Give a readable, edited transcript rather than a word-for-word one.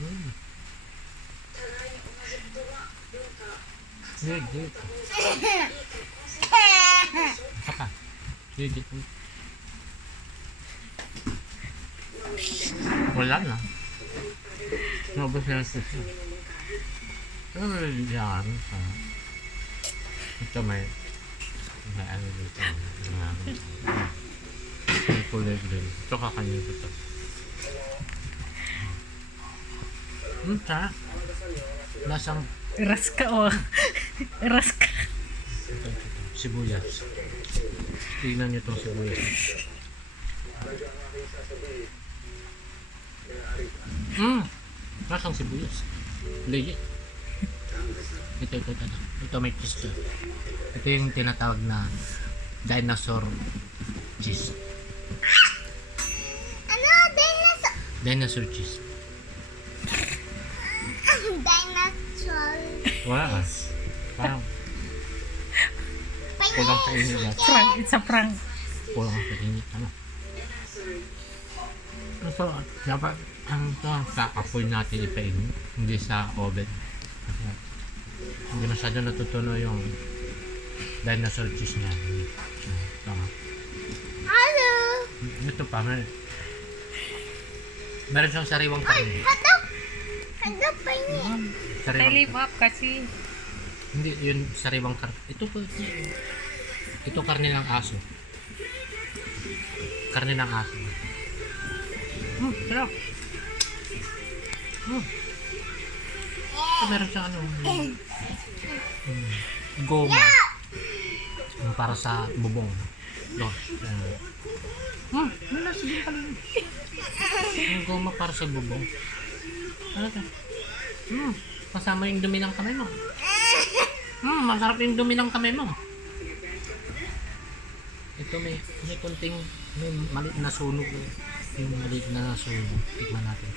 Mm. Legit. Apa? Legit. Wala na. Nabos na siya. Yan. Ito may ano dito. May kulay din. Ito kakanyo ko ito. Sarap. Lasang Iras ka o. Iras ka. sibuyas. Tingnan nyo itong sibuyas. Lasang sibuyas. Legit. Ito. Ito may cheese to. Ito yung tinatawag na dinosaur cheese. Ano? Dinosaur? Dinosaur cheese. Dinosaur. Wala ka. Parang kulang sa init yan. Prank. It's a prank. Kulang sa init. Ano? So, dapat sa apoy natin ipainit. Hindi sa oven. Kasi hindi masyado natutuno yung dinosaur cheese niya. Tama. Hello. Ito pa, meron siyang sariwang karne. Ano pa niya? Sariwang Live up kasi. Hindi, yun sariwang karne. Ito po. Ito karne ng aso. Karne ng aso. Sarap. Ito meron siyang ano. Goma. Yung para sa bubong. Wala, sige ka lang. Yung goma para sa bubong. Ano ito? Kasama yung dumi ng kamay mo. Masarap yung dumi ng kamay mo. Ito may konting may maliit na sunog. Yung maliit na sunog. Tikman natin.